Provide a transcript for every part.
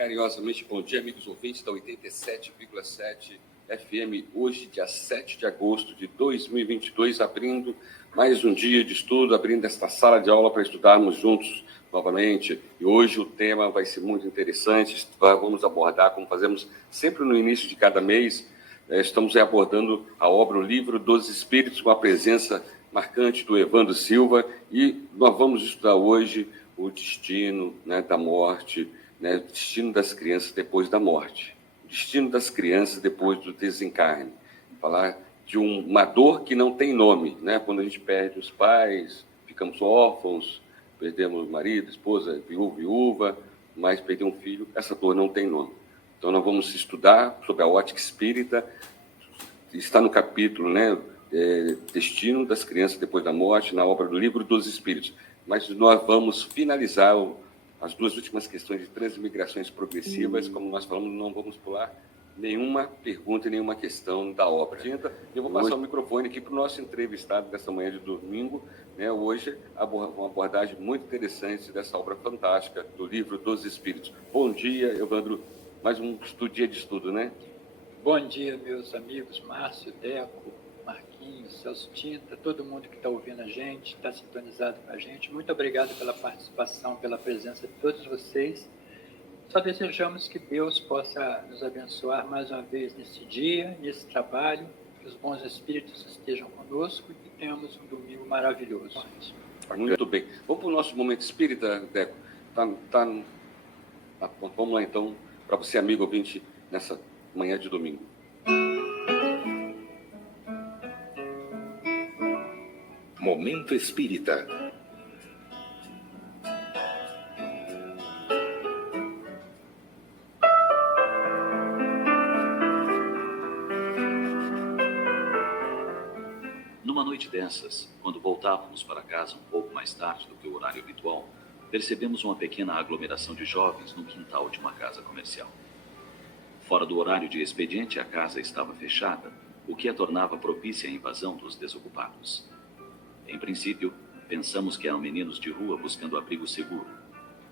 Carinhosamente, bom dia, amigos ouvintes da 87,7 FM. Hoje, dia 7 de agosto de 2022, abrindo mais um dia de estudo, abrindo esta sala de aula para estudarmos juntos novamente. E hoje o tema vai ser muito interessante. Vamos abordar, como fazemos sempre no início de cada mês, estamos abordando a obra O Livro dos Espíritos, com a presença marcante do Evandro Silva, e nós vamos estudar hoje o destino, da morte, o destino das crianças depois da morte, o destino das crianças depois do desencarne. Falar de uma dor que não tem nome, quando a gente perde os pais, ficamos órfãos, perdemos marido, esposa, viúva, mas perder um filho, essa dor não tem nome. Então nós vamos estudar sobre a ótica espírita, está no capítulo, Destino das Crianças Depois da Morte, na obra do Livro dos Espíritos. Mas nós vamos finalizar as duas últimas questões de transmigrações progressivas. Como nós falamos, não vamos pular nenhuma pergunta e nenhuma questão da obra. Eu vou passar o microfone aqui para o nosso entrevistado dessa manhã de domingo. Hoje, uma abordagem muito interessante dessa obra fantástica do Livro dos Espíritos. Bom dia, Evandro. Mais um dia de estudo, Bom dia, meus amigos Márcio, Deco, Marquinhos, Celso Tinta, todo mundo que está ouvindo a gente, está sintonizado com a gente. Muito obrigado pela participação, pela presença de todos vocês. Só desejamos que Deus possa nos abençoar mais uma vez nesse dia, nesse trabalho, que os bons espíritos estejam conosco e que tenhamos um domingo maravilhoso. Muito bem. Vamos para o nosso momento espírita, Deco. Vamos lá, então, para você, amigo ouvinte, nessa manhã de domingo. Momento Espírita. Numa noite dessas, quando voltávamos para casa um pouco mais tarde do que o horário habitual, percebemos uma pequena aglomeração de jovens no quintal de uma casa comercial. Fora do horário de expediente, a casa estava fechada, o que a tornava propícia à invasão dos desocupados. Em princípio, pensamos que eram meninos de rua buscando abrigo seguro,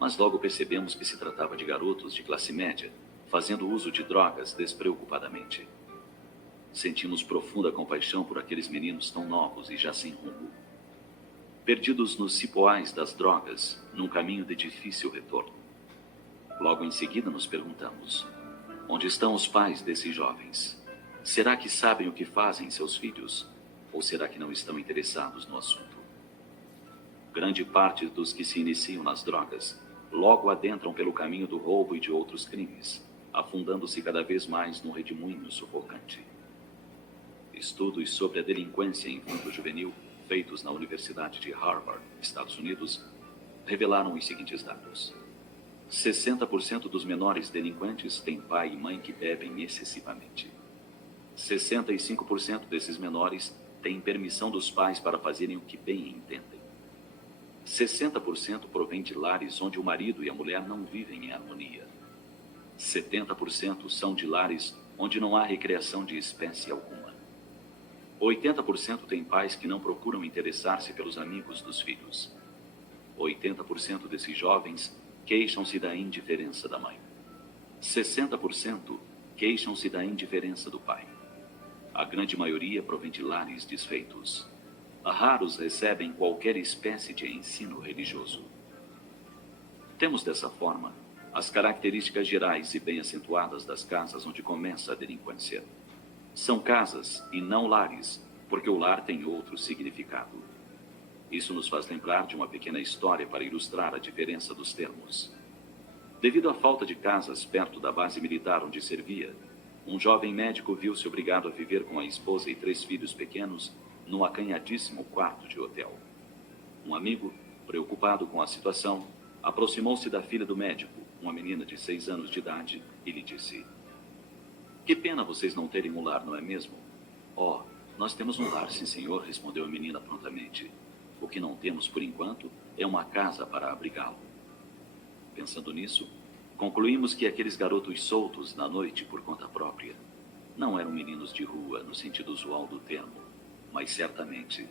mas logo percebemos que se tratava de garotos de classe média, fazendo uso de drogas despreocupadamente. Sentimos profunda compaixão por aqueles meninos tão novos e já sem rumo. Perdidos nos cipoais das drogas, num caminho de difícil retorno. Logo em seguida nos perguntamos: onde estão os pais desses jovens? Será que sabem o que fazem seus filhos? Ou será que não estão interessados no assunto? Grande parte dos que se iniciam nas drogas logo adentram pelo caminho do roubo e de outros crimes, afundando-se cada vez mais num redemoinho sufocante. Estudos sobre a delinquência infanto-juvenil, feitos na Universidade de Harvard, Estados Unidos, revelaram os seguintes dados: 60% dos menores delinquentes têm pai e mãe que bebem excessivamente. 65% desses menores têm permissão dos pais para fazerem o que bem entendem. 60% provém de lares onde o marido e a mulher não vivem em harmonia. 70% são de lares onde não há recreação de espécie alguma. 80% têm pais que não procuram interessar-se pelos amigos dos filhos. 80% desses jovens queixam-se da indiferença da mãe. 60% queixam-se da indiferença do pai. A grande maioria provém de lares desfeitos. Raros recebem qualquer espécie de ensino religioso. Temos dessa forma as características gerais e bem acentuadas das casas onde começa a delinquência. São casas e não lares, porque o lar tem outro significado. Isso nos faz lembrar de uma pequena história para ilustrar a diferença dos termos. Devido à falta de casas perto da base militar onde servia, um jovem médico viu-se obrigado a viver com a esposa e 3 filhos pequenos num acanhadíssimo quarto de hotel. Um amigo, preocupado com a situação, aproximou-se da filha do médico, uma menina de 6 anos de idade, e lhe disse: "Que pena vocês não terem um lar, não é mesmo?" "Oh, nós temos um lar, sim senhor", respondeu a menina prontamente. "O que não temos por enquanto é uma casa para abrigá-lo." Pensando nisso, concluímos que aqueles garotos soltos na noite por conta própria não eram meninos de rua no sentido usual do termo, mas certamente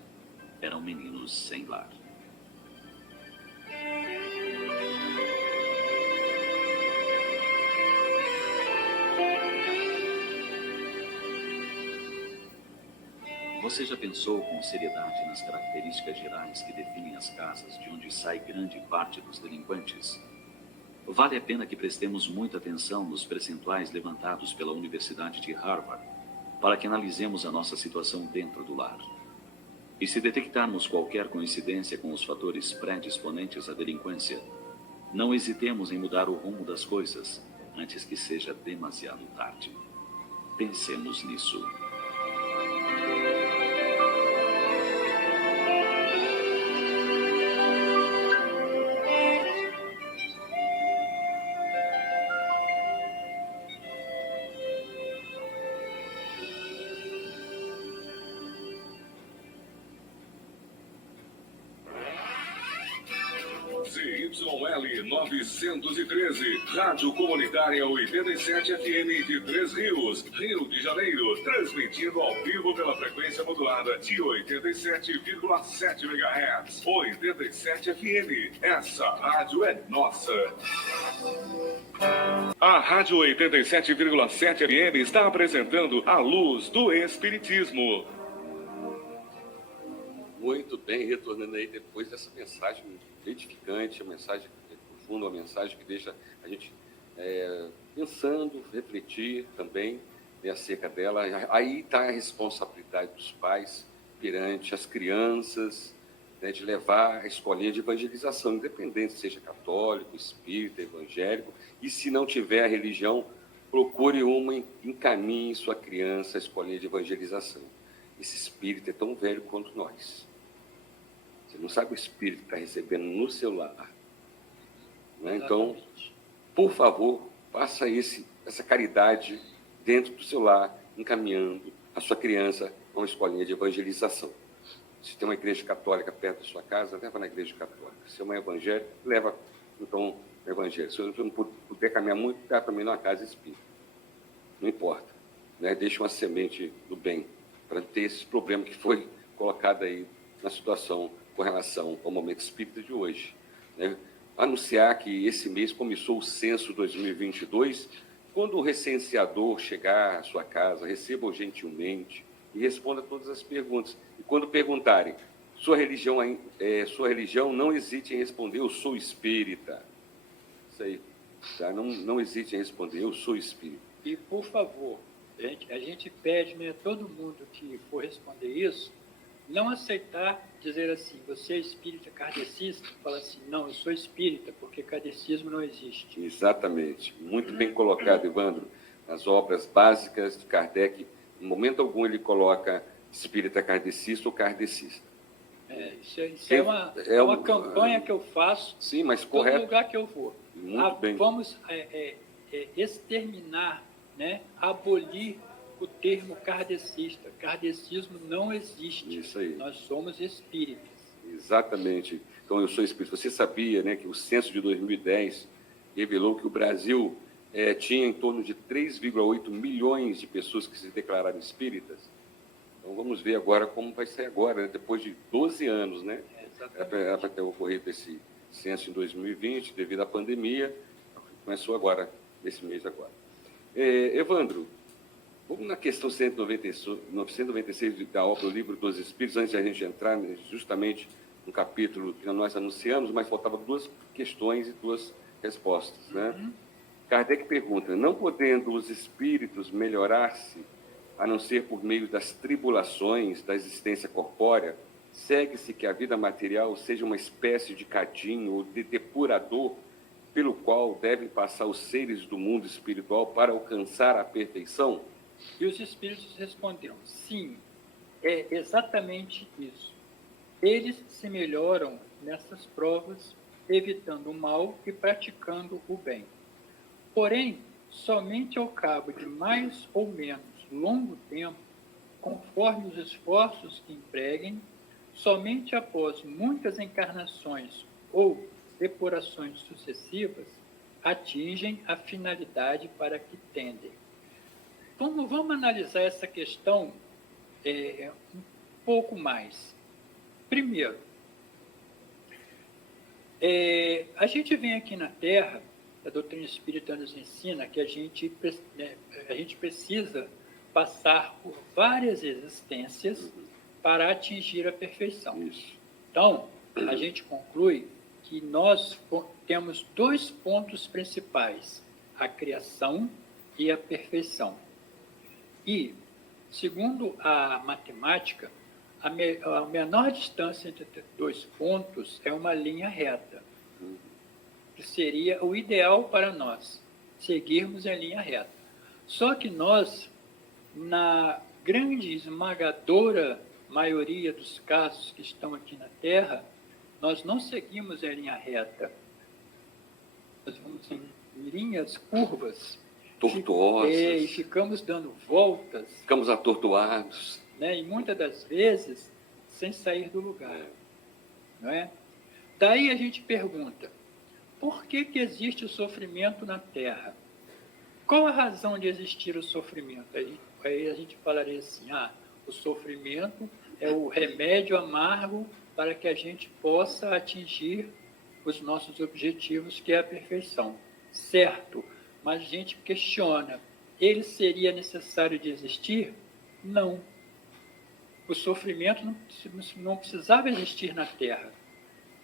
eram meninos sem lar. Você já pensou com seriedade nas características gerais que definem as casas de onde sai grande parte dos delinquentes? Vale a pena que prestemos muita atenção nos percentuais levantados pela Universidade de Harvard para que analisemos a nossa situação dentro do lar. E se detectarmos qualquer coincidência com os fatores predisponentes à delinquência, não hesitemos em mudar o rumo das coisas antes que seja demasiado tarde. Pensemos nisso. ZYL 913, Rádio Comunitária 87 FM de Três Rios, Rio de Janeiro, transmitindo ao vivo pela frequência modulada de 87,7 MHz. 87 FM, essa rádio é nossa. A Rádio 87,7 FM está apresentando a luz do Espiritismo. Muito bem, retornando aí depois dessa mensagem edificante, a mensagem profunda, uma mensagem que deixa a gente pensando, refletir também, né, acerca dela. Aí está a responsabilidade dos pais perante as crianças, né, de levar a escolinha de evangelização, independente se seja católico, espírita, evangélico, e se não tiver a religião, procure uma, encaminhe sua criança à escolinha de evangelização. Esse espírito é tão velho quanto nós. Você não sabe o espírito que está recebendo no seu lar. Né? Então, por favor, faça essa caridade dentro do seu lar, encaminhando a sua criança a uma escolinha de evangelização. Se tem uma igreja católica perto da sua casa, leva na igreja católica. Se é uma evangélica, leva, então, no evangelho. Se você não puder caminhar muito, dá também numa casa espírita. Não importa. Né? Deixa uma semente do bem para ter esse problema que foi colocado aí na situação com relação ao momento espírita de hoje. Né? Anunciar que esse mês começou o censo 2022, quando o recenseador chegar à sua casa, receba-o gentilmente e responda todas as perguntas. E quando perguntarem, sua religião, não hesite em responder, eu sou espírita. Isso aí. Tá? Não hesite em responder, eu sou espírita. E, por favor, a gente pede, né, todo mundo que for responder isso, não aceitar dizer assim, você é espírita kardecista, fala assim, não, eu sou espírita, porque kardecismo não existe. Exatamente. Muito bem colocado, Evandro. Nas obras básicas de Kardec, em momento algum ele coloca espírita kardecista ou kardecista. Isso é uma campanha que eu faço. Sim, mas todo correto. lugar que eu vou. Muito bem. Vamos exterminar, né, abolir o termo kardecista. Kardecismo não existe. Isso aí. Nós somos espíritas. Exatamente. Então, eu sou espírita. Você sabia, né, que o censo de 2010 revelou que o Brasil tinha em torno de 3,8 milhões de pessoas que se declararam espíritas? Então, vamos ver agora como vai ser agora, né, depois de 12 anos, né? Era para ter ocorrido esse censo em 2020, devido à pandemia. Começou agora, nesse mês agora. Evandro, vamos na questão 996 da obra O Livro dos Espíritos, antes de a gente entrar justamente no capítulo que nós anunciamos, mas faltavam duas questões e duas respostas. Né? Uhum. Kardec pergunta, não podendo os espíritos melhorar-se, a não ser por meio das tribulações da existência corpórea, segue-se que a vida material seja uma espécie de cadinho ou de depurador pelo qual devem passar os seres do mundo espiritual para alcançar a perfeição? E os espíritos responderam, sim, é exatamente isso. Eles se melhoram nessas provas, evitando o mal e praticando o bem. Porém, somente ao cabo de mais ou menos longo tempo, conforme os esforços que empreguem, somente após muitas encarnações ou depurações sucessivas, atingem a finalidade para que tendem. Vamos analisar essa questão um pouco mais. Primeiro, a gente vem aqui na Terra, a doutrina espírita nos ensina que a gente precisa passar por várias existências para atingir a perfeição. Isso. Então, a gente conclui que nós temos dois pontos principais, a criação e a perfeição. E, segundo a matemática, a menor distância entre dois pontos é uma linha reta, que seria o ideal para nós, seguirmos em linha reta. Só que nós, na grande esmagadora maioria dos casos que estão aqui na Terra, nós não seguimos em linha reta. Nós vamos em linhas curvas. Tortuosas. E ficamos dando voltas. Ficamos atordoados. Né? E muitas das vezes sem sair do lugar. Não é? Daí a gente pergunta, por que existe o sofrimento na Terra? Qual a razão de existir o sofrimento? Aí a gente falaria assim, o sofrimento é o remédio amargo para que a gente possa atingir os nossos objetivos, que é a perfeição. Certo, mas a gente questiona, ele seria necessário de existir? Não. O sofrimento não precisava existir na Terra,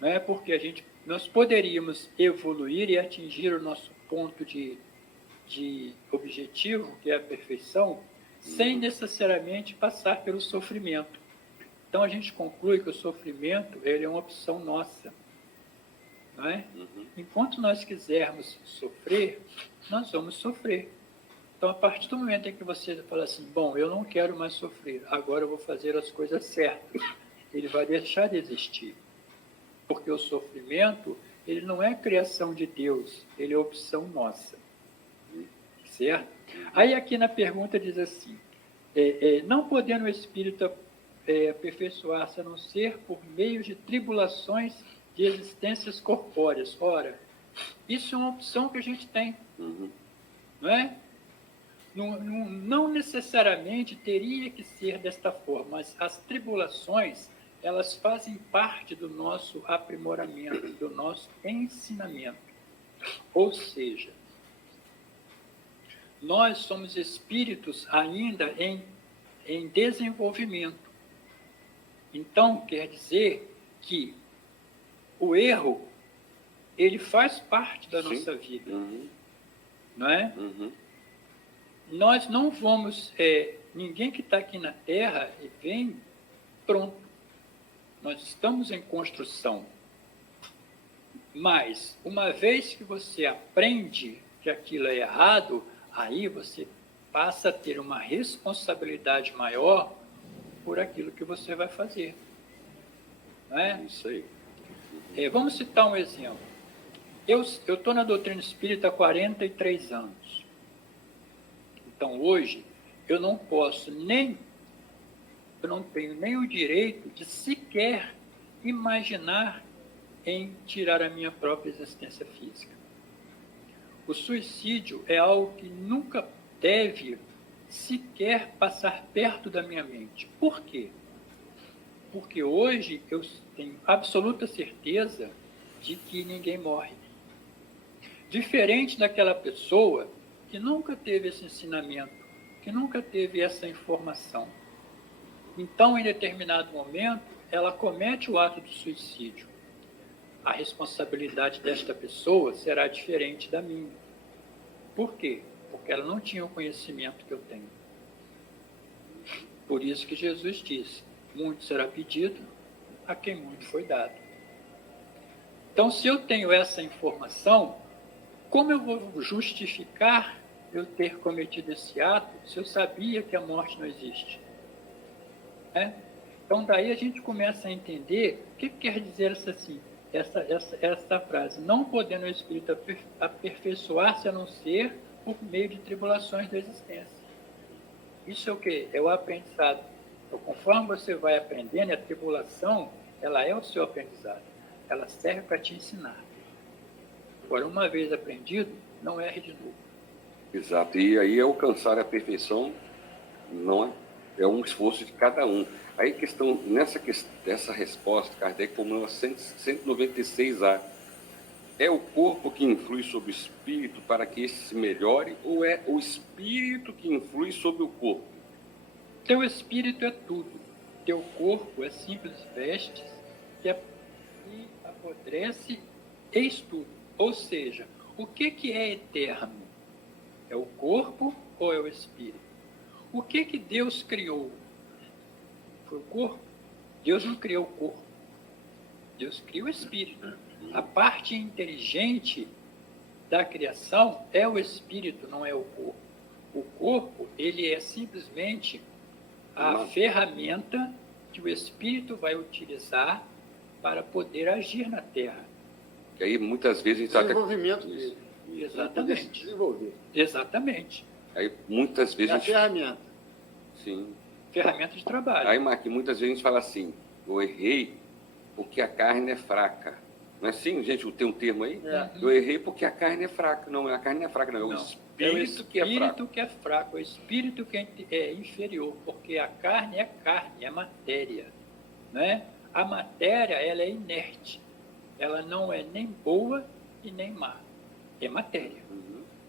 não é? Porque nós poderíamos evoluir e atingir o nosso ponto de objetivo, que é a perfeição, sem necessariamente passar pelo sofrimento. Então a gente conclui que o sofrimento ele é uma opção nossa, não é? Enquanto nós quisermos sofrer, nós vamos sofrer. Então, a partir do momento em que você fala assim, bom, eu não quero mais sofrer, agora eu vou fazer as coisas certas, ele vai deixar de existir. Porque o sofrimento, ele não é criação de Deus, ele é opção nossa. Certo? Aí aqui na pergunta diz assim, não podendo o espírito aperfeiçoar-se a não ser por meio de tribulações de existências corpóreas. Ora, isso é uma opção que a gente tem, não é? Não necessariamente teria que ser desta forma, mas as tribulações, elas fazem parte do nosso aprimoramento, do nosso ensinamento. Ou seja, nós somos espíritos ainda em desenvolvimento. Então, quer dizer que o erro, ele faz parte da nossa vida, não é? Nós não vamos, ninguém que está aqui na Terra vem pronto. Nós estamos em construção. Mas, uma vez que você aprende que aquilo é errado, aí você passa a ter uma responsabilidade maior por aquilo que você vai fazer. Não é? Isso aí. Vamos citar um exemplo. Eu estou na doutrina espírita há 43 anos. Então, hoje, eu não tenho nem o direito de sequer imaginar em tirar a minha própria existência física. O suicídio é algo que nunca deve sequer passar perto da minha mente. Por quê? Porque hoje eu tenho absoluta certeza de que ninguém morre. Diferente daquela pessoa que nunca teve esse ensinamento, que nunca teve essa informação. Então, em determinado momento, ela comete o ato do suicídio. A responsabilidade desta pessoa será diferente da minha. Por quê? Porque ela não tinha o conhecimento que eu tenho. Por isso que Jesus disse, muito será pedido, a quem muito foi dado. Então, se eu tenho essa informação, como eu vou justificar eu ter cometido esse ato se eu sabia que a morte não existe? Então, daí a gente começa a entender o que quer dizer essa frase. Não podendo o espírito aperfeiçoar-se a não ser por meio de tribulações da existência. Isso é o quê? É o aprendizado. Então, conforme você vai aprendendo, a tribulação, ela é o seu aprendizado. Ela serve para te ensinar. Agora, uma vez aprendido, não erre de novo. Exato. E aí alcançar a perfeição não é um esforço de cada um. Aí essa resposta, Kardec formula 196A. É o corpo que influi sobre o espírito para que esse se melhore ou é o espírito que influi sobre o corpo? Teu espírito é tudo. teu corpo é simples vestes que apodrece eis tudo. Ou seja, o que é eterno? É o corpo ou é o espírito? O que Deus criou? Foi o corpo? Deus não criou o corpo. Deus criou o espírito. A parte inteligente da criação é o espírito, não é o corpo. O corpo, ele é simplesmente a ferramenta que o espírito vai utilizar para poder agir na Terra. Que aí muitas vezes a gente Desenvolvimento dele. Exatamente. Desenvolver. Exatamente. Aí muitas vezes É a a gente... ferramenta. Sim. Ferramenta de trabalho. Aí, Marquinhos, muitas vezes a gente fala assim, eu errei porque a carne é fraca. Não é assim, gente? Tem um termo aí? É. Eu errei porque a carne é fraca. Não, a carne não é fraca, não. É o Não, espírito que é fraco. É o espírito que é fraco, é o espírito que é inferior, porque a carne, é matéria. Né? A matéria, ela é inerte. Ela não é nem boa e nem má. É matéria.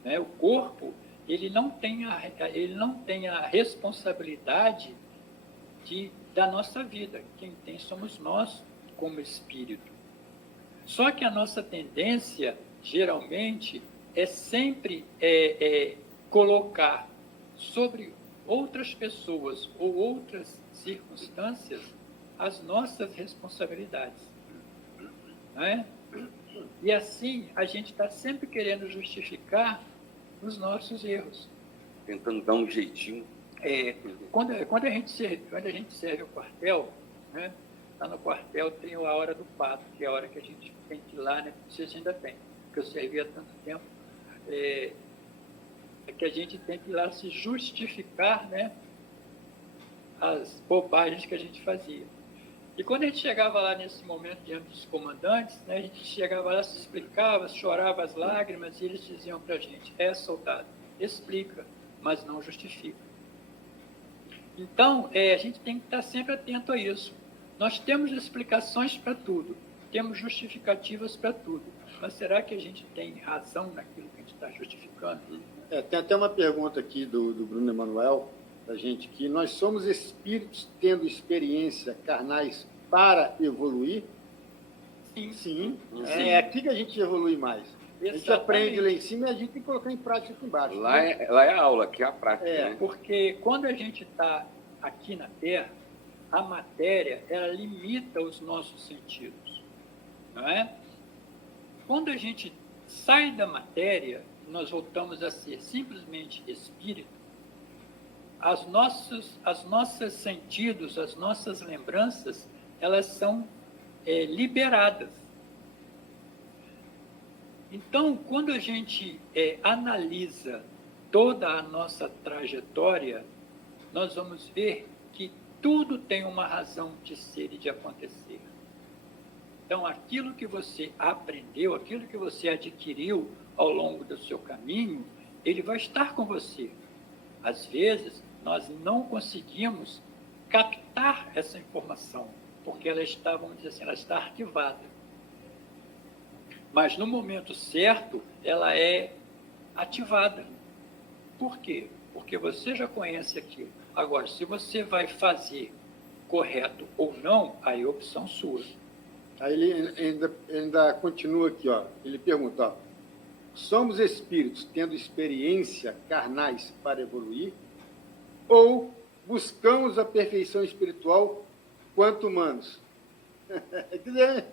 Né? O corpo, ele não tem a responsabilidade da nossa vida. Quem tem somos nós, como espírito. Só que a nossa tendência, geralmente, é sempre colocar sobre outras pessoas ou outras circunstâncias as nossas responsabilidades. Né? E assim, a gente está sempre querendo justificar os nossos erros. Tentando dar um jeitinho. Quando a gente serve o quartel, né? Lá no quartel tem a hora do pato, que é a hora que a gente tem que ir lá, né? Não sei se ainda tem, porque eu servi há tanto tempo, é que a gente tem que ir lá se justificar, né? As bobagens que a gente fazia. E quando a gente chegava lá nesse momento diante dos comandantes, né, a gente chegava lá, se explicava, chorava as lágrimas, e eles diziam para a gente: soldado, explica, mas não justifica. Então, a gente tem que estar sempre atento a isso. Nós temos explicações para tudo, temos justificativas para tudo, mas será que a gente tem razão naquilo que a gente está justificando? Tem até uma pergunta aqui do Bruno Emanuel, da gente, que nós somos espíritos tendo experiência carnais para evoluir? Sim. Sim. É aqui que a gente evolui mais. A gente aprende lá em cima e a gente tem que colocar em prática aqui embaixo. Lá é a aula, que é a prática. Né? Porque quando a gente está aqui na Terra, a matéria, ela limita os nossos sentidos. Não é? Quando a gente sai da matéria, nós voltamos a ser simplesmente espírito, as nossas sentidos, as nossas lembranças, elas são liberadas. Então, quando a gente analisa toda a nossa trajetória, nós vamos ver que tudo tem uma razão de ser e de acontecer. Então, aquilo que você aprendeu, aquilo que você adquiriu ao longo do seu caminho, ele vai estar com você. Às vezes, nós não conseguimos captar essa informação, porque ela está, vamos dizer assim, ela está arquivada. Mas no momento certo, ela é ativada. Por quê? Porque você já conhece aquilo. Agora, se você vai fazer correto ou não, aí é opção sua. Aí ele ainda continua aqui, ó. Ele pergunta, ó, somos espíritos tendo experiência carnais para evoluir ou buscamos a perfeição espiritual quanto humanos? Quer dizer,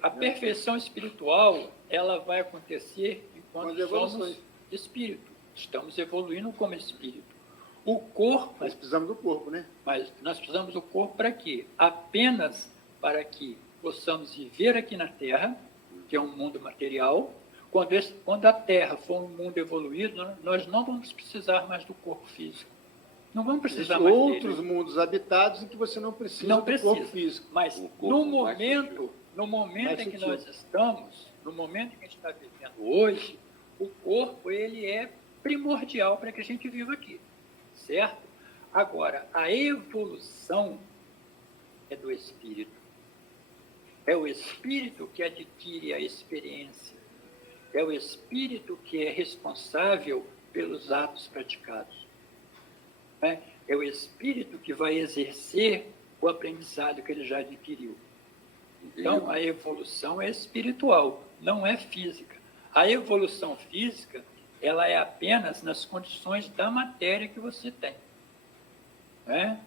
a perfeição espiritual, ela vai acontecer enquanto somos espírito. Estamos evoluindo como espírito. O corpo... Nós precisamos do corpo, né? Mas nós precisamos do corpo para quê? Apenas para que possamos viver aqui na Terra, que é um mundo material. Quando a Terra for um mundo evoluído, nós não vamos precisar mais do corpo físico. Não vamos precisar mais dele. Outros mundos habitados em que você não precisa do corpo físico. Mas no momento em que nós estamos, no momento em que a gente está vivendo hoje, o corpo ele é primordial para que a gente viva aqui, certo? Agora, a evolução é do espírito. É o espírito que adquire a experiência. É o espírito que é responsável pelos atos praticados. É o espírito que vai exercer o aprendizado que ele já adquiriu. Então, a evolução é espiritual, não é física. A evolução física, ela é apenas nas condições da matéria que você tem. Né?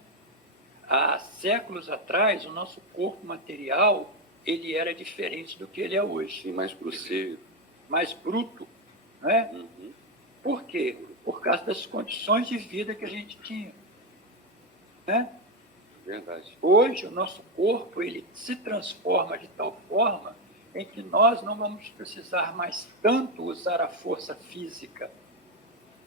Há séculos atrás, o nosso corpo material, ele era diferente do que ele é hoje. Sim, mais grosseiro. Mais bruto. Né? Uhum. Por quê? Por causa das condições de vida que a gente tinha. Né? Verdade. Hoje, o nosso corpo ele se transforma de tal forma em que nós não vamos precisar mais tanto usar a força física.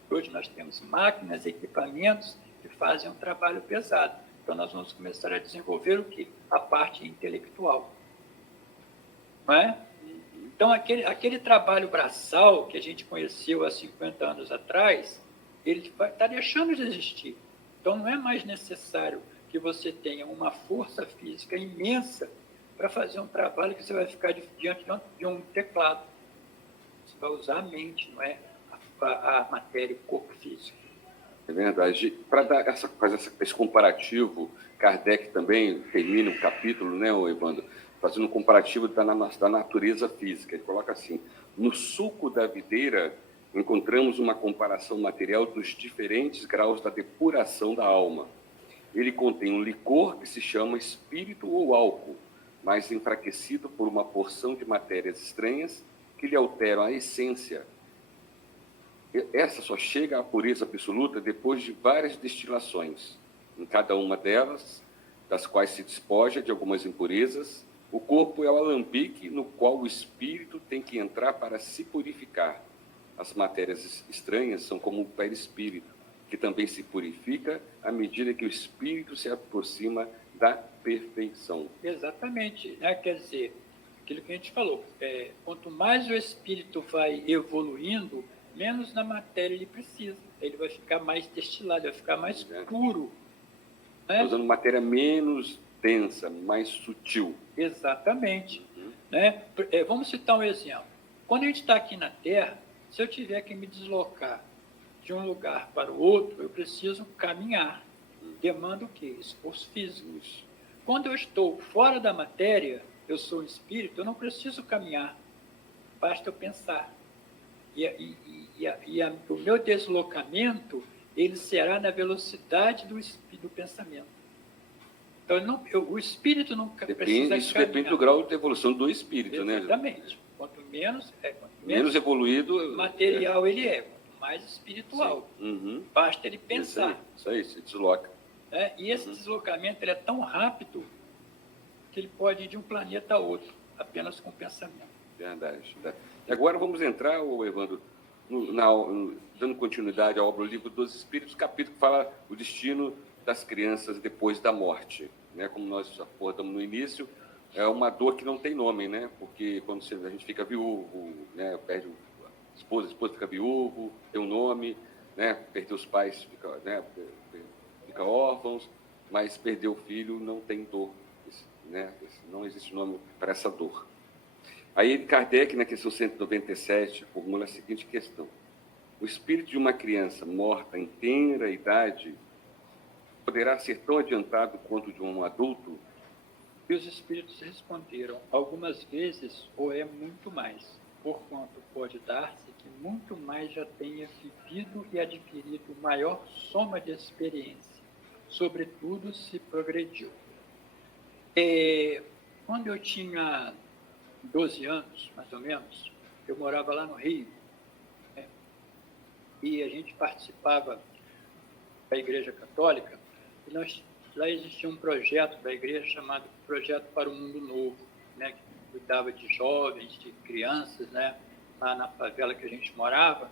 Hoje nós temos máquinas, equipamentos que fazem um trabalho pesado. Então, nós vamos começar a desenvolver o quê? A parte intelectual. Não é? Então, aquele trabalho braçal que a gente conheceu há 50 anos atrás, ele está deixando de existir. Então, não é mais necessário que você tenha uma força física imensa para fazer um trabalho que você vai ficar diante de um teclado. Você vai usar a mente, não é a matéria, o corpo físico. É verdade. Para fazer esse comparativo, Kardec também termina o capítulo, né, Evandro, fazendo um comparativo da natureza física. Ele coloca assim: no suco da videira encontramos uma comparação material dos diferentes graus da depuração da alma. Ele contém um licor que se chama espírito ou álcool, mas enfraquecido por uma porção de matérias estranhas que lhe alteram a essência. Essa só chega à pureza absoluta depois de várias destilações. Em cada uma delas, das quais se despoja de algumas impurezas, o corpo é o alambique no qual o espírito tem que entrar para se purificar. As matérias estranhas são como o perispírito, que também se purifica à medida que o espírito se aproxima da perfeição. Exatamente. Né? Quer dizer, aquilo que a gente falou, quanto mais o espírito vai evoluindo, menos na matéria ele precisa. Ele vai ficar mais destilado, vai ficar mais puro. Né? Usando matéria menos densa, mais sutil. Exatamente. Né? Vamos citar um exemplo. Quando a gente está aqui na Terra, se eu tiver que me deslocar de um lugar para o outro, eu preciso caminhar. Demanda o quê? Esforço físico. Quando eu estou fora da matéria, eu sou um espírito, eu não preciso caminhar. Basta eu pensar. O meu deslocamento, ele será na velocidade do pensamento. Então, o espírito não precisa caminhar. Isso depende do grau de evolução do espírito, né? Exatamente. Quanto menos evoluído... material ele é, quanto mais espiritual. Uhum. Basta ele pensar. Isso aí, se desloca. E esse deslocamento ele é tão rápido que ele pode ir de um planeta a outro, apenas com pensamento. Verdade. E agora vamos entrar, Evandro, dando continuidade à obra O Livro dos Espíritos, capítulo que fala o destino das crianças depois da morte. Né? Como nós abordamos no início, é uma dor que não tem nome, né? Porque quando a gente fica viúvo, né? Perde a esposa fica viúvo, tem um nome, né? Perder os pais, fica órfãos, mas perder o filho não tem dor, né? Não existe nome para essa dor. Aí Kardec, na questão 197, formula a seguinte questão: o espírito de uma criança morta em tenra idade poderá ser tão adiantado quanto de um adulto? E os espíritos responderam: algumas vezes, ou é muito mais, porquanto pode dar-se que muito mais já tenha vivido e adquirido maior soma de experiência, sobretudo se progrediu. Quando eu tinha 12 anos, mais ou menos, eu morava lá no Rio, né? E a gente participava da Igreja Católica, e lá existia um projeto da igreja chamado Projeto para o Mundo Novo, né? Que cuidava de jovens, de crianças, né? Lá na favela que a gente morava.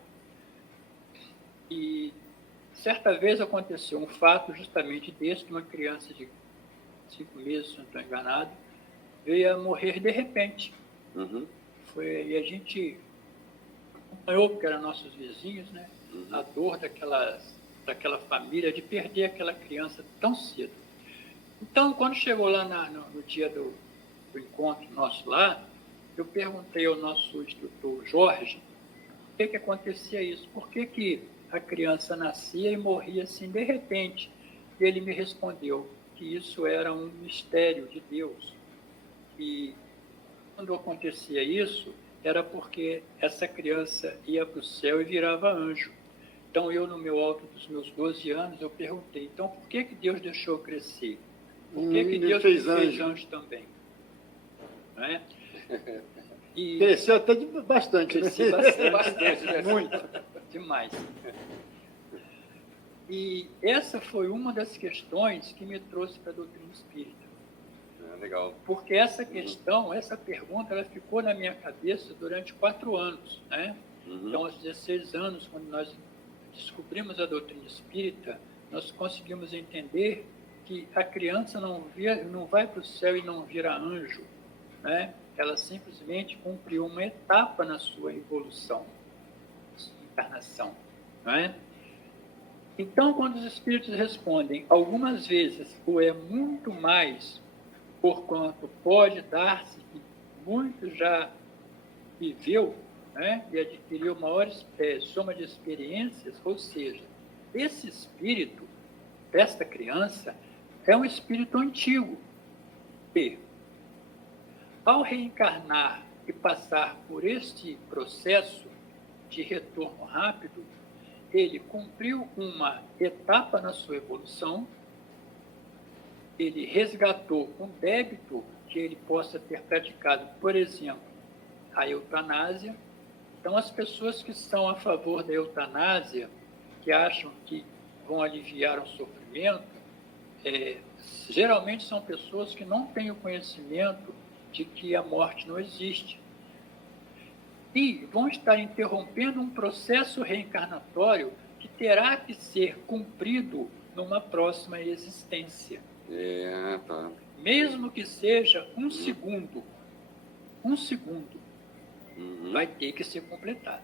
E certa vez aconteceu um fato justamente desse, que uma criança de 5 meses, se não estou enganado, veio a morrer de repente. Uhum. E a gente acompanhou, porque eram nossos vizinhos, né? A dor daquela família de perder aquela criança tão cedo. Então, quando chegou lá no dia do encontro nosso lá, eu perguntei ao nosso instrutor Jorge por que acontecia isso, por que a criança nascia e morria assim de repente. E ele me respondeu: que isso era um mistério de Deus. E quando acontecia isso, era porque essa criança ia para o céu e virava anjo. Então, eu, no meu alto dos meus 12 anos, eu perguntei, então, por que Deus deixou crescer? Por que Deus fez anjo também? Não é? E cresceu até bastante. cresci bastante, muito, demais. E essa foi uma das questões que me trouxe para a doutrina espírita. Legal. Porque essa questão, essa pergunta, ela ficou na minha cabeça durante 4 anos, né? Então, aos 16 anos, quando nós descobrimos a doutrina espírita, nós conseguimos entender que a criança não vai para o céu e não vira anjo, né? Ela simplesmente cumpriu uma etapa na sua evolução, na sua encarnação, né? Então, quando os espíritos respondem, algumas vezes, ou é muito mais, porquanto pode dar-se que muito já viveu, né, e adquiriu maior soma de experiências, ou seja, esse espírito desta criança é um espírito antigo, que, ao reencarnar e passar por este processo de retorno rápido, ele cumpriu uma etapa na sua evolução, ele resgatou um débito que ele possa ter praticado, por exemplo, a eutanásia. Então, as pessoas que são a favor da eutanásia, que acham que vão aliviar o sofrimento, geralmente são pessoas que não têm o conhecimento de que a morte não existe. E vão estar interrompendo um processo reencarnatório que terá que ser cumprido numa próxima existência. Tá. Mesmo que seja um segundo, vai ter que ser completado.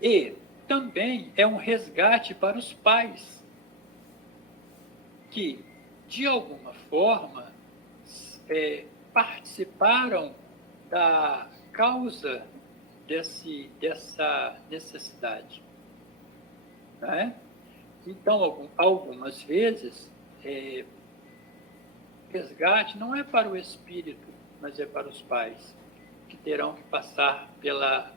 E também é um resgate para os pais, que, de alguma forma, participaram da causa dessa necessidade. Né? Então, algumas vezes, resgate não é para o espírito, mas é para os pais, que terão que passar pela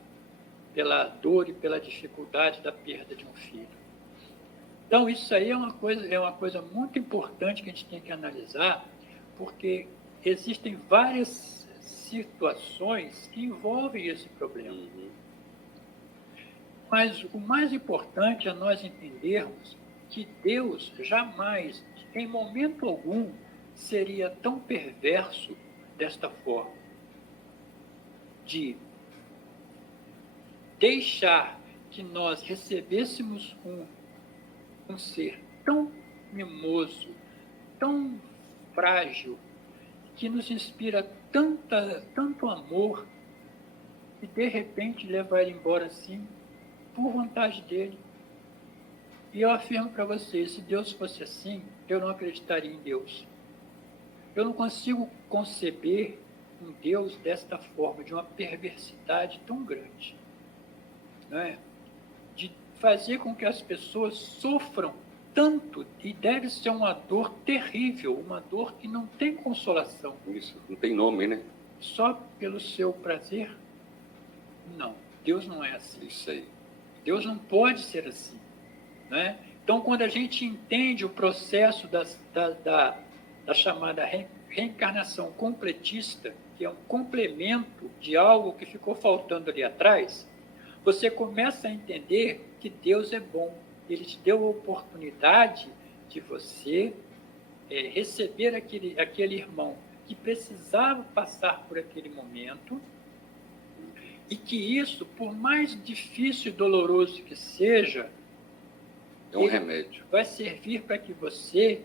dor e pela dificuldade da perda de um filho. Então, isso aí é uma coisa muito importante que a gente tem que analisar, porque existem várias situações que envolvem esse problema. Mas o mais importante é nós entendermos que Deus jamais, em momento algum, seria tão perverso desta forma, de deixar que nós recebêssemos um ser tão mimoso, tão frágil, que nos inspira tanto amor, e de repente levar ele embora assim, por vontade dele. E eu afirmo para vocês, se Deus fosse assim, eu não acreditaria em Deus. Eu não consigo conceber um Deus desta forma, de uma perversidade tão grande, né? De fazer com que as pessoas sofram tanto, e deve ser uma dor terrível, uma dor que não tem consolação. Isso, não tem nome, né? Só pelo seu prazer? Não, Deus não é assim. Isso aí. Deus não pode ser assim, né? Então, quando a gente entende o processo da chamada reencarnação completista, que é um complemento de algo que ficou faltando ali atrás, você começa a entender que Deus é bom. Ele te deu a oportunidade de você receber aquele irmão que precisava passar por aquele momento, e que isso, por mais difícil e doloroso que seja, é um remédio. Vai servir para que você,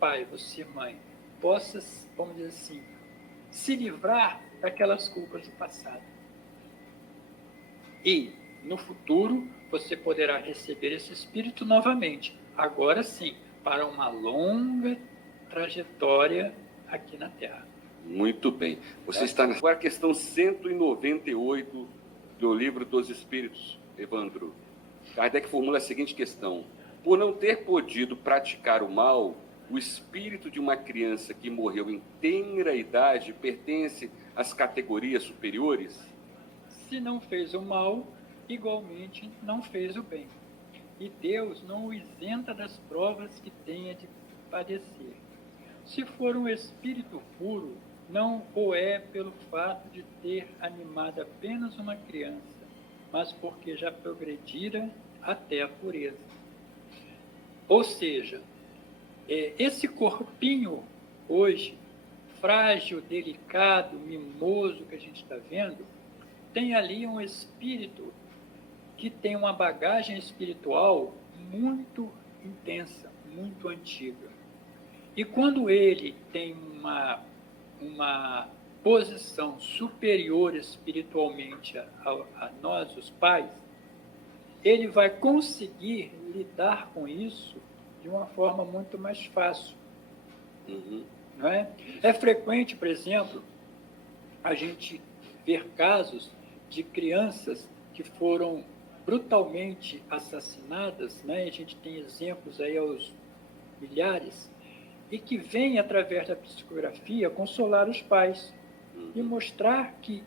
pai, você, mãe, possa, vamos dizer assim, se livrar daquelas culpas do passado. E, no futuro, você poderá receber esse espírito novamente, agora sim, para uma longa trajetória aqui na Terra. Muito bem. Você está na questão 198 do Livro dos Espíritos, Evandro. Kardec formula a seguinte questão: Por não ter podido praticar o mal, o espírito de uma criança que morreu em tenra idade pertence às categorias superiores? Se não fez o mal, igualmente não fez o bem. E Deus não o isenta das provas que tenha de padecer. Se for um espírito puro, não o é pelo fato de ter animado apenas uma criança, mas porque já progredira até a pureza. Ou seja, esse corpinho hoje, frágil, delicado, mimoso que a gente está vendo, tem ali um espírito que tem uma bagagem espiritual muito intensa, muito antiga. E quando ele tem uma posição superior espiritualmente a nós, os pais, ele vai conseguir lidar com isso de uma forma muito mais fácil. Não é? É frequente, por exemplo, a gente ver casos de crianças que foram brutalmente assassinadas, né? A gente tem exemplos aí aos milhares, e que vêm, através da psicografia, consolar os pais e mostrar que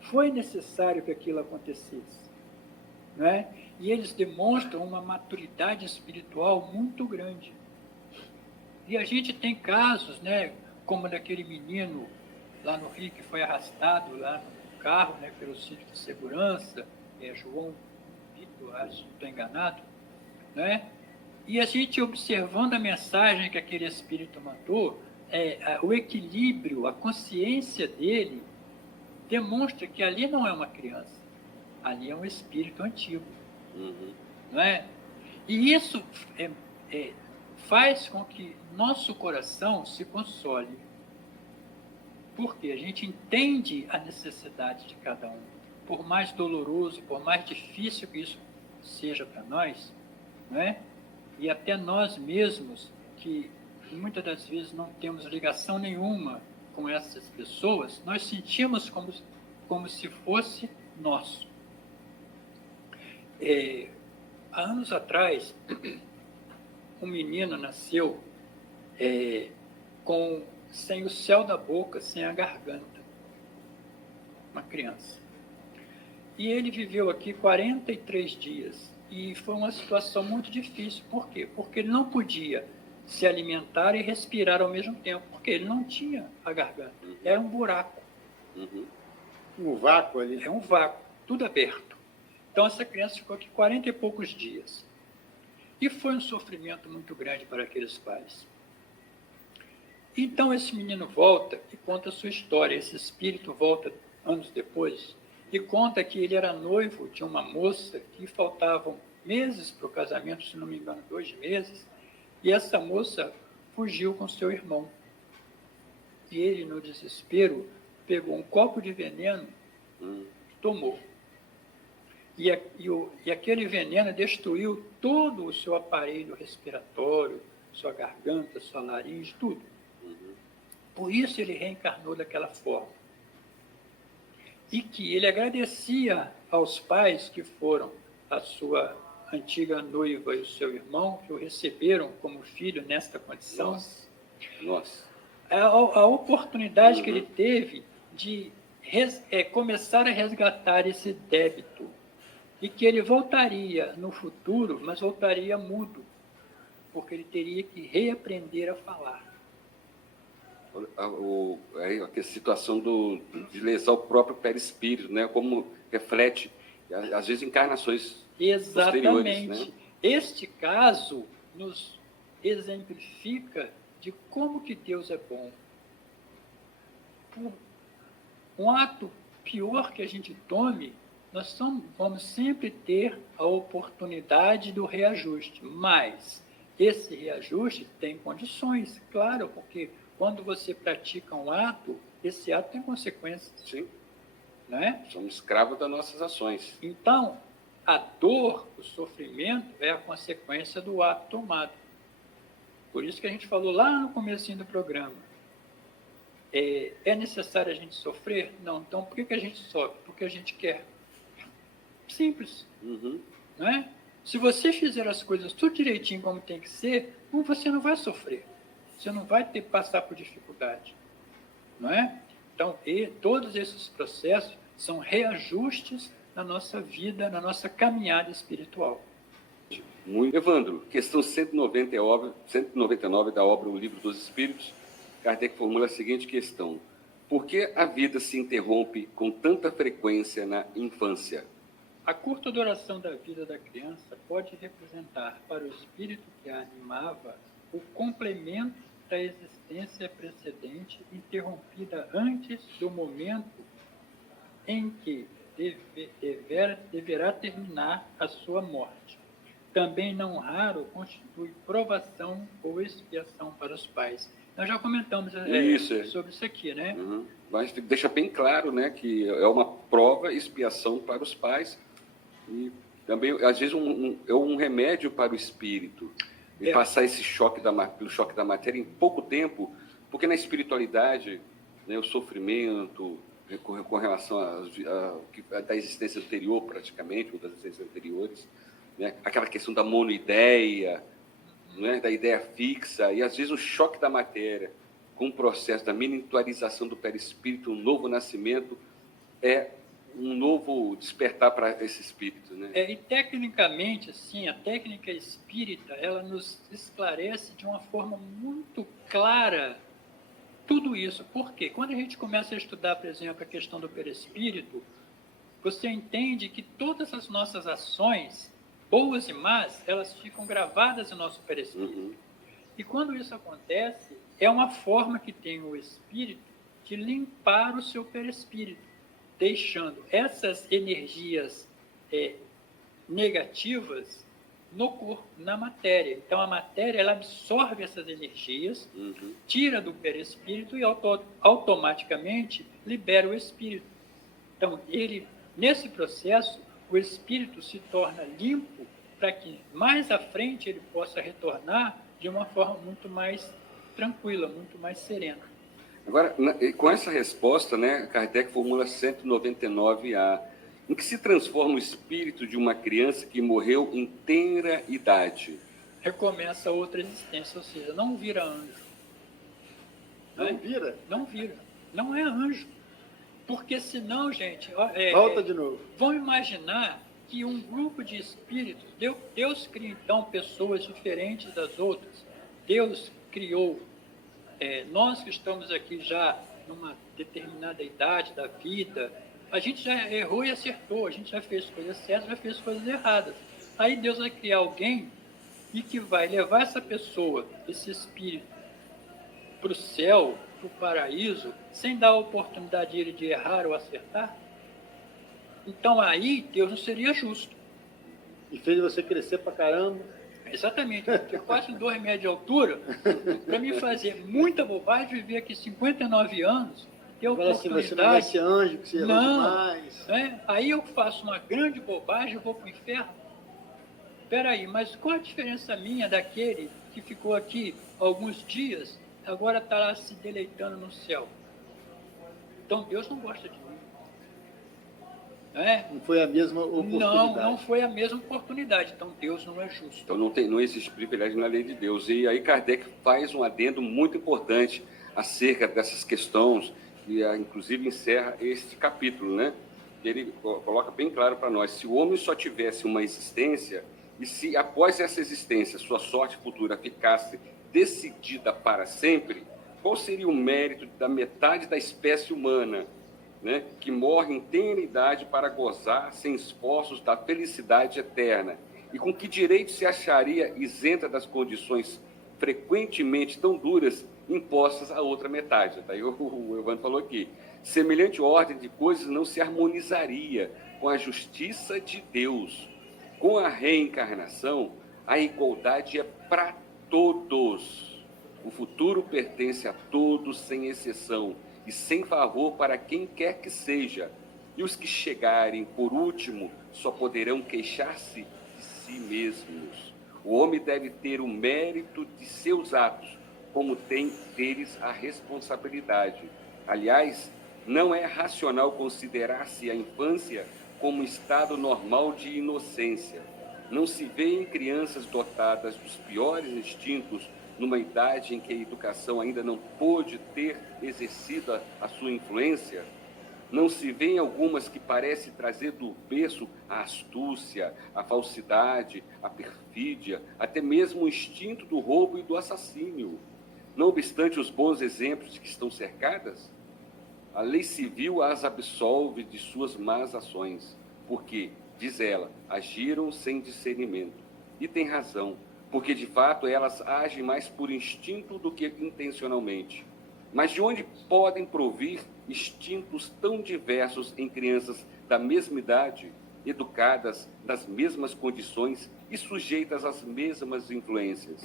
foi necessário que aquilo acontecesse. Não é? E eles demonstram uma maturidade espiritual muito grande. E a gente tem casos, né, como daquele menino lá no Rio que foi arrastado lá no carro, né, pelo cinto de segurança, João Vitor, acho que não estou enganado, né? E a gente observando a mensagem que aquele espírito mandou, o equilíbrio, a consciência dele demonstra que ali não é uma criança, ali é um espírito antigo. Não é? E isso faz com que nosso coração se console, porque a gente entende a necessidade de cada um. Por mais doloroso, por mais difícil que isso seja para nós, não é? E até nós mesmos, que muitas das vezes não temos ligação nenhuma com essas pessoas, nós sentimos como se fosse nosso. Há anos atrás, um menino nasceu sem o céu da boca, sem a garganta. Uma criança. E ele viveu aqui 43 dias. E foi uma situação muito difícil. Por quê? Porque ele não podia se alimentar e respirar ao mesmo tempo, porque ele não tinha a garganta. Era um buraco. Um vácuo ali. É um vácuo, tudo aberto. Então essa criança ficou aqui 40 e poucos dias. E foi um sofrimento muito grande para aqueles pais. Então esse menino volta e conta a sua história. Esse espírito volta anos depois e conta que ele era noivo de uma moça que faltavam meses para o casamento, se não me engano, 2 meses, e essa moça fugiu com seu irmão. E ele, no desespero, pegou um copo de veneno e tomou. E aquele veneno destruiu todo o seu aparelho respiratório, sua garganta, sua laringe, tudo. Por isso ele reencarnou daquela forma. E que ele agradecia aos pais que foram a sua antiga noiva e o seu irmão, que o receberam como filho nesta condição. Nossa. A oportunidade que ele teve de começar a resgatar esse débito. E que ele voltaria no futuro, mas voltaria mudo, porque ele teria que reaprender a falar. A situação de lesar o próprio perispírito, né? Como reflete, às vezes, encarnações posteriores. Né? Este caso nos exemplifica de como que Deus é bom. Por um ato pior que a gente tome, nós vamos sempre ter a oportunidade do reajuste, mas esse reajuste tem condições, claro, porque quando você pratica um ato, esse ato tem consequências. Sim. Né? Somos escravos das nossas ações. Então, a dor, o sofrimento é a consequência do ato tomado. Por isso que a gente falou lá no comecinho do programa. É necessário a gente sofrer? Não. Então, por que a gente sofre? Porque a gente quer. Simples. Não é? Se você fizer as coisas tudo direitinho como tem que ser, você não vai sofrer. Você não vai ter que passar por dificuldade. Não é? Então, todos esses processos são reajustes na nossa vida, na nossa caminhada espiritual. Muito. Evandro, questão 199 da obra O Livro dos Espíritos, Kardec formula a seguinte questão: por que a vida se interrompe com tanta frequência na infância? A curta duração da vida da criança pode representar para o espírito que a animava o complemento da existência precedente, interrompida antes do momento em que deverá terminar a sua morte. Também não raro constitui provação ou expiação para os pais. Nós já comentamos sobre isso aqui, né? Uhum. Mas deixa bem claro, né, que é uma prova e expiação para os pais e também, às vezes, é um remédio para o espírito. E passar esse pelo choque da matéria em pouco tempo, porque na espiritualidade, né, o sofrimento com relação da existência anterior, praticamente, ou das existências anteriores, né, aquela questão da monoideia, né, da ideia fixa, e às vezes o choque da matéria, com o processo da miniaturização do perispírito, um novo nascimento, é um novo despertar para esse espírito, né? E tecnicamente, assim, a técnica espírita, ela nos esclarece de uma forma muito clara tudo isso. Por quê? Quando a gente começa a estudar, por exemplo, a questão do perispírito, você entende que todas as nossas ações, boas e más, elas ficam gravadas no nosso perispírito. Uhum. E quando isso acontece, é uma forma que tem o espírito de limpar o seu perispírito, deixando essas energias negativas no corpo, na matéria. Então, a matéria ela absorve essas energias, tira do perispírito e automaticamente libera o espírito. Então, nesse processo, o espírito se torna limpo para que mais à frente ele possa retornar de uma forma muito mais tranquila, muito mais serena. Agora, com essa resposta, né, Kardec formula 199A. Em que se transforma o espírito de uma criança que morreu em tenra idade? Recomeça outra existência, ou seja, não vira anjo. Não vira? Não vira. Não é anjo. Porque senão, gente... Volta de novo. Vamos imaginar que um grupo de espíritos... Deus cria, então, pessoas diferentes das outras. Deus criou... nós que estamos aqui já numa determinada idade da vida, a gente já errou e acertou, a gente já fez coisas certas, já fez coisas erradas. Aí Deus vai criar alguém e que vai levar essa pessoa, esse espírito, para o céu, para o paraíso, sem dar a oportunidade ele de errar ou acertar. Então aí Deus não seria justo. E fez você crescer pra caramba. Exatamente, porque quase 2 metros de altura, para me fazer muita bobagem, viver aqui 59 anos, ter Agora, oportunidade... se você não vai ser anjo, que você errou demais. Aí eu faço uma grande bobagem e vou para o inferno. Espera aí, mas qual a diferença minha daquele que ficou aqui alguns dias, agora está lá se deleitando no céu? Então Deus não gosta de mim. Não foi a mesma oportunidade. Não foi a mesma oportunidade. Então Deus não é justo. Então não existe privilégio na lei de Deus. E aí Kardec faz um adendo muito importante acerca dessas questões, que inclusive encerra este capítulo, né? Ele coloca bem claro para nós: se o homem só tivesse uma existência, e se após essa existência sua sorte futura ficasse decidida para sempre, qual seria o mérito da metade da espécie humana, né, que morre em tenra idade para gozar, sem esforços, da felicidade eterna? E com que direito se acharia isenta das condições frequentemente tão duras impostas à outra metade? Daí o Evandro falou aqui: semelhante ordem de coisas não se harmonizaria com a justiça de Deus. Com a reencarnação, a igualdade é para todos. O futuro pertence a todos, sem exceção, e sem favor para quem quer que seja. E os que chegarem por último só poderão queixar-se de si mesmos. O homem deve ter o mérito de seus atos, como tem deles a responsabilidade. Aliás, não é racional considerar-se a infância como um estado normal de inocência. Não se vê em crianças dotadas dos piores instintos numa idade em que a educação ainda não pôde ter exercido a sua influência? Não se vê em algumas que parecem trazer do berço a astúcia, a falsidade, a perfídia, até mesmo o instinto do roubo e do assassínio? Não obstante os bons exemplos de que estão cercadas, a lei civil as absolve de suas más ações, porque, diz ela, agiram sem discernimento. E tem razão, porque de fato elas agem mais por instinto do que intencionalmente. Mas de onde podem provir instintos tão diversos em crianças da mesma idade, educadas nas mesmas condições e sujeitas às mesmas influências?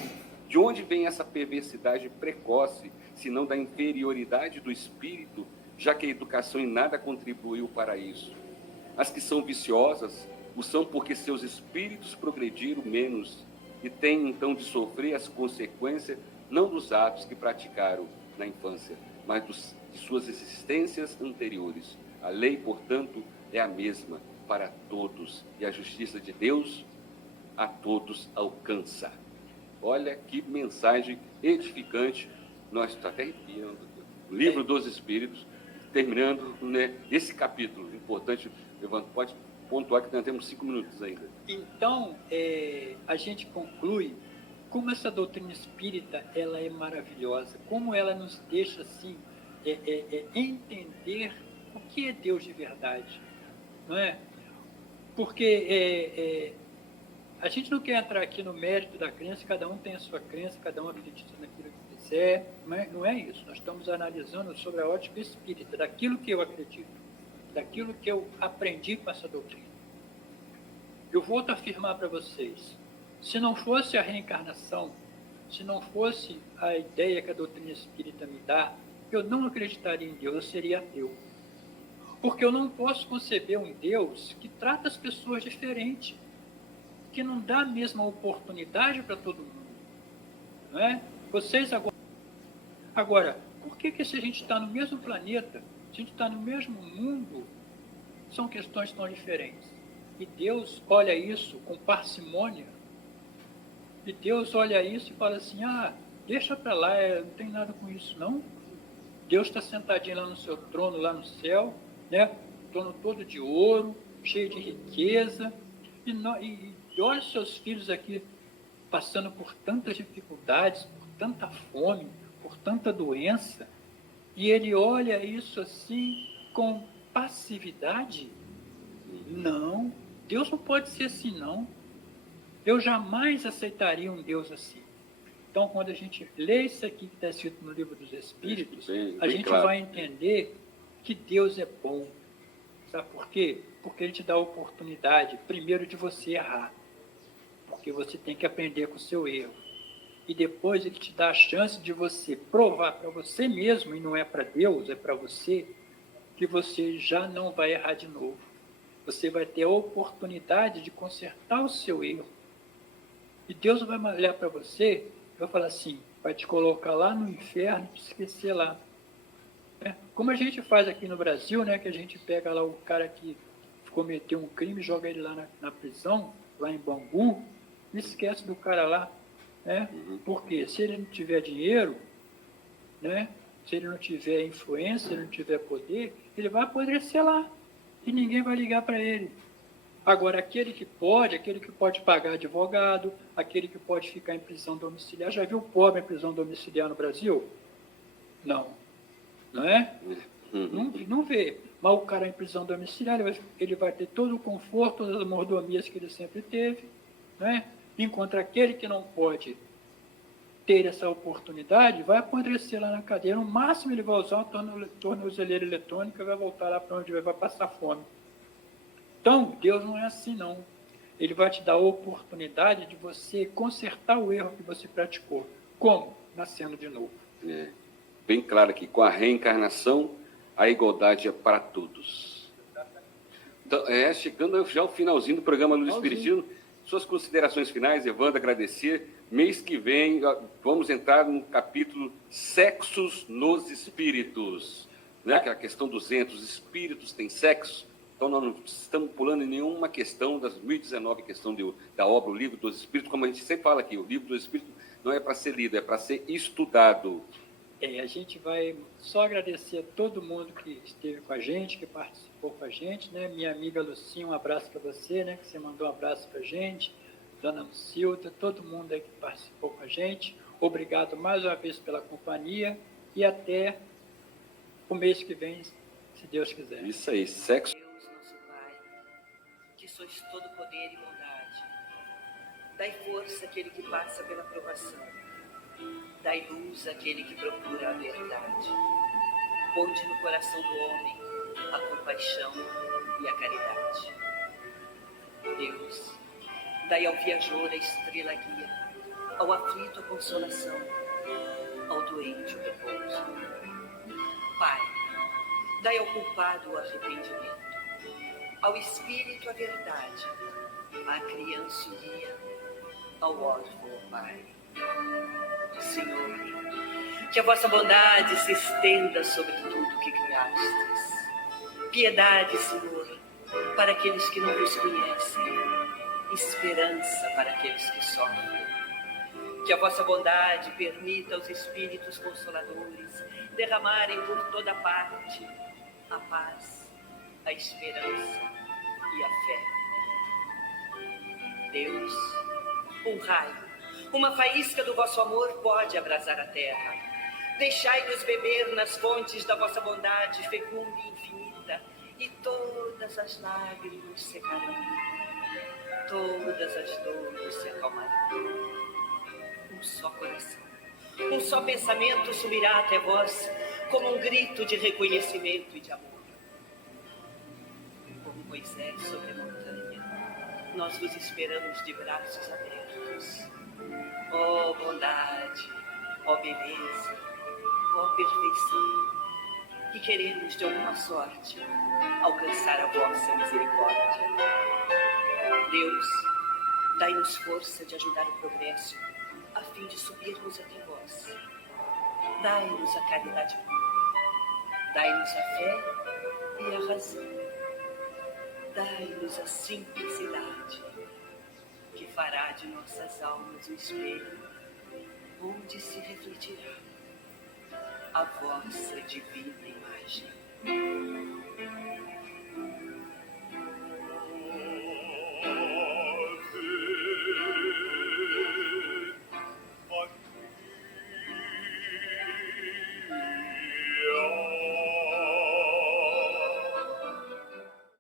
De onde vem essa perversidade precoce, se não da inferioridade do espírito, já que a educação em nada contribuiu para isso? As que são viciosas o são porque seus espíritos progrediram menos e têm então de sofrer as consequências não dos atos que praticaram na infância, mas de suas existências anteriores. A lei, portanto, é a mesma para todos, e a justiça de Deus a todos alcança. Olha que mensagem edificante. Nós estamos até arrepiando. O Livro dos Espíritos, terminando, né, esse capítulo importante. Evandro, pode pontuar que nós temos 5 minutos ainda. Então, a gente conclui como essa doutrina espírita ela é maravilhosa, como ela nos deixa assim entender o que é Deus de verdade, não é? Porque a gente não quer entrar aqui no mérito da crença, cada um tem a sua crença, cada um acredita naquilo que quiser, não é isso. Nós estamos analisando sobre a ótica espírita, daquilo que eu acredito, daquilo que eu aprendi com essa doutrina. Eu volto a afirmar para vocês, se não fosse a reencarnação, se não fosse a ideia que a doutrina espírita me dá, eu não acreditaria em Deus, eu seria ateu. Porque eu não posso conceber um Deus que trata as pessoas diferente, que não dá a mesma oportunidade para todo mundo. Não é? Vocês agora, por que se a gente está no mesmo planeta, se a gente está no mesmo mundo, são questões tão diferentes? E Deus olha isso com parcimônia. E Deus olha isso e fala assim, deixa para lá, não tem nada com isso não. Deus está sentadinho lá no seu trono, lá no céu, né? Trono todo de ouro, cheio de riqueza. E olha os seus filhos aqui passando por tantas dificuldades, por tanta fome, por tanta doença. E ele olha isso assim com passividade? Não, Deus não pode ser assim não. Eu jamais aceitaria um Deus assim. Então, quando a gente lê isso aqui que está escrito no Livro dos Espíritos, a gente vai entender que Deus é bom. Sabe por quê? Porque Ele te dá a oportunidade, primeiro, de você errar. Porque você tem que aprender com o seu erro. E depois Ele te dá a chance de você provar para você mesmo, e não é para Deus, é para você, que você já não vai errar de novo. Você vai ter a oportunidade de consertar o seu erro. E Deus vai olhar para você e vai falar assim, vai te colocar lá no inferno e te esquecer lá. Como a gente faz aqui no Brasil, né, que a gente pega lá o cara que cometeu um crime, joga ele lá na prisão, lá em Bangu, e esquece do cara lá. Né? Porque se ele não tiver dinheiro, né, se ele não tiver influência, se ele não tiver poder, ele vai apodrecer lá e ninguém vai ligar para ele. Agora, aquele que pode pagar advogado, aquele que pode ficar em prisão domiciliar. Já viu pobre em prisão domiciliar no Brasil? Não. Não é? Não vê. Mas o cara em prisão domiciliar, ele vai ter todo o conforto, todas as mordomias que ele sempre teve. Né? Enquanto aquele que não pode ter essa oportunidade, vai apodrecer lá na cadeia. No máximo, ele vai usar uma tornozeleira eletrônica e vai voltar lá para onde vai passar fome. Então, Deus não é assim, não. Ele vai te dar a oportunidade de você consertar o erro que você praticou. Como? Nascendo de novo. Bem claro aqui, com a reencarnação, a igualdade é para todos. Então, chegando já ao finalzinho do programa Luz do Espiritismo, suas considerações finais, Evandro, agradecer. Mês que vem, vamos entrar no capítulo Sexos nos Espíritos. Né? Que é a questão 200, os espíritos têm sexo? Então, nós não estamos pulando em nenhuma questão das 1019 questão da obra, o Livro dos Espíritos, como a gente sempre fala aqui, o Livro dos Espíritos não é para ser lido, é para ser estudado. A gente vai só agradecer a todo mundo que esteve com a gente, que participou com a gente, né? Minha amiga Lucinha, um abraço para você, né? Que você mandou um abraço para a gente, Dona Lucilda, todo mundo aí que participou com a gente. Obrigado mais uma vez pela companhia e até o mês que vem, se Deus quiser. Isso aí, sexo. Deus, nosso Pai, que sois todo poder e bondade, dai força àquele que passa pela provação, dai luz àquele que procura a verdade, ponde no coração do homem a compaixão e a caridade. Deus, dai ao viajor a estrela guia, ao aflito a consolação, ao doente o repouso. Pai, dai ao culpado o arrependimento, ao espírito a verdade, à criança o guia, ao órfão o Pai. Senhor, que a vossa bondade se estenda sobre tudo que criastes. Piedade, Senhor, para aqueles que não vos conhecem, esperança para aqueles que sofrem. Que a vossa bondade permita aos espíritos consoladores derramarem por toda parte a paz, a esperança e a fé. Deus, um raio, uma faísca do vosso amor pode abrasar a terra. Deixai-nos beber nas fontes da vossa bondade fecunda e infinita, e todas as lágrimas secarão, todas as dores se acalmarão. Um só coração, um só pensamento subirá até vós, como um grito de reconhecimento e de amor. Como Moisés sobre a montanha, nós vos esperamos de braços abertos. Ó bondade, ó beleza, ó perfeição, que queremos de alguma sorte alcançar a vossa misericórdia. Deus, dai-nos força de ajudar o progresso, a fim de subirmos até vós. Dai-nos a caridade pura, dai-nos a fé e a razão. Dai-nos a simplicidade, que fará de nossas almas um espelho, onde se refletirá a vossa divina imagem.